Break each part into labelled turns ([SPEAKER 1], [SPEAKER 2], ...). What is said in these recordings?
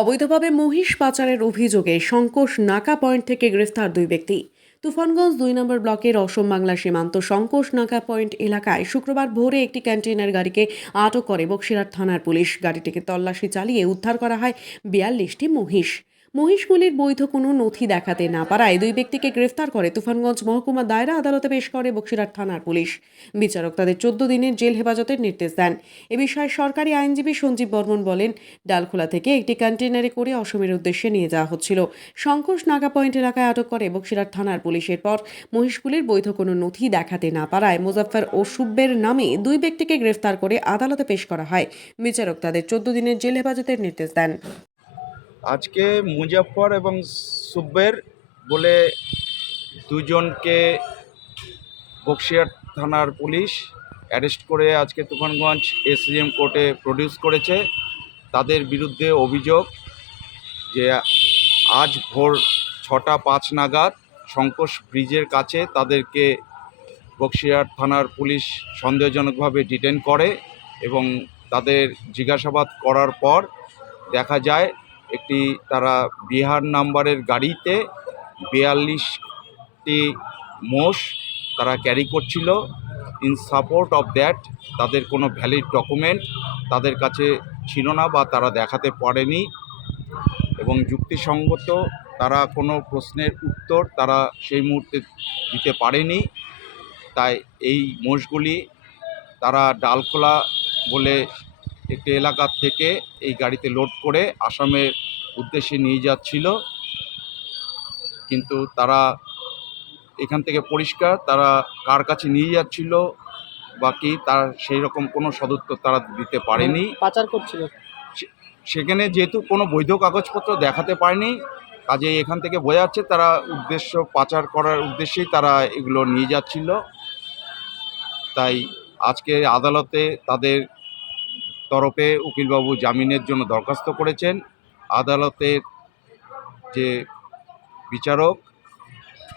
[SPEAKER 1] অবৈধভাবে মহিষ পাচারের অভিযোগে সংকোষ নাকা পয়েন্ট থেকে গ্রেফতার দুই ব্যক্তি। তুফানগঞ্জ দুই নম্বর ব্লকের অসম বাংলা সীমান্ত সংকোষ নাকা পয়েন্ট এলাকায় শুক্রবার ভোরে একটি ক্যান্টেনার গাড়িকে আটক করে বক্সিরহাট থানার পুলিশ। গাড়িটিকে তল্লাশি চালিয়ে উদ্ধার করা হয় বিয়াল্লিশটি মহিষ। মহিষগুলির বৈধ কোনো নথি দেখাতে না পারায় দুই ব্যক্তিকে গ্রেফতার করে তুফানগঞ্জ মহকুমা দায়রা আদালতে পেশ করে বক্সিরহাট থানার পুলিশ। বিচারক তাদের চোদ্দ দিনের জেল হেফাজতের নির্দেশ দেন। এ বিষয়ে সরকারি আইনজীবী সঞ্জীব বর্মন বলেন, ডালখোলা থেকে একটি কন্টেনারে করে অসমের উদ্দেশ্যে নিয়ে যাওয়া হচ্ছিল। সংকোষ নাগা পয়েন্ট এলাকায় আটক করে বক্সিরহাট থানার পুলিশের পর মহিষগুলির বৈধ কোনো নথি দেখাতে না পারায় মুজাফফর ও সুব্বের নামে দুই ব্যক্তিকে গ্রেফতার করে আদালতে পেশ করা হয়। বিচারক তাদের চোদ্দ দিনের জেল হেফাজতের নির্দেশ দেন।
[SPEAKER 2] আজকে মুজাফর এবং সুব্বের বলে দুজনকে বক্সিয়ার থানার পুলিশ অ্যারেস্ট করে আজকে তুফানগঞ্জ এসডিএম কোর্টে প্রডিউস করেছে। তাদের বিরুদ্ধে অভিযোগ যে আজ ভোর ছটা পাঁচ নাগাদ সংকোষ ব্রিজের কাছে তাদেরকে বক্সিরহাট থানার পুলিশ সন্দেহজনকভাবে ডিটেন করে এবং তাদের জিজ্ঞাসাবাদ করার পর দেখা যায় একটি তারা বিহার নাম্বারের গাড়িতে বিয়াল্লিশটি মোষ তারা ক্যারি করছিল। ইন সাপোর্ট অফ দ্যাট তাদের কোনো ভ্যালিড ডকুমেন্ট তাদের কাছে ছিল না বা তারা দেখাতে পারেনি এবং যুক্তিসঙ্গত তারা কোনো প্রশ্নের উত্তর তারা সেই মুহূর্তে দিতে পারেনি। তাই এই মোষগুলি তারা ডালখোলা বলে একটি এলাকার থেকে এই গাড়িতে লোড করে আসামের উদ্দেশ্যে নিয়ে যাচ্ছিল। কিন্তু তারা এখান থেকে পরিষ্কার তারা কার কাছে নিয়ে যাচ্ছিল বাকি তার সেই রকম কোনো সদুত্তর তারা দিতে পারেনি।
[SPEAKER 3] পাচার করছিল?
[SPEAKER 2] সেখানে যেহেতু কোনো বৈধ কাগজপত্র দেখাতে পারেনি কাজে এখান থেকে বোঝা যাচ্ছে তারা উদ্দেশ্য পাচার করার উদ্দেশ্যেই তারা এগুলো নিয়ে যাচ্ছিল। তাই আজকে আদালতে তাদের তরফে উকিলবাবু জামিনের জন্য দরখাস্ত করেছেন। আদালতের যে বিচারক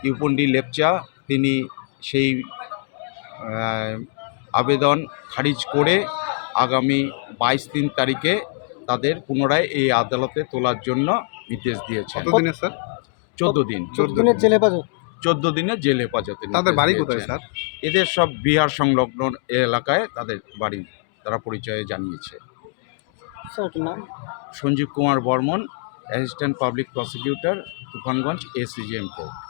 [SPEAKER 2] ইউপন্ডি লেপচা তিনি সেই আবেদন খারিজ করে আগামী বাইশ তিন তারিখে তাদের পুনরায় এই আদালতে তোলার জন্য নির্দেশ দিয়েছেন।
[SPEAKER 4] স্যার?
[SPEAKER 2] চোদ্দ দিন।
[SPEAKER 3] চোদ্দ দিনের জেল হেফাজত।
[SPEAKER 2] চোদ্দ দিনের জেল হেফাজতে
[SPEAKER 4] তাদের বাড়ি কোথায় স্যার?
[SPEAKER 2] এদের সব বিহার সংলগ্ন এলাকায় তাদের বাড়ি তারা পরিচয়ে জানিয়েছে। Sanjeev Kumar Barman assistant public prosecutor Tufanganj ACGM court.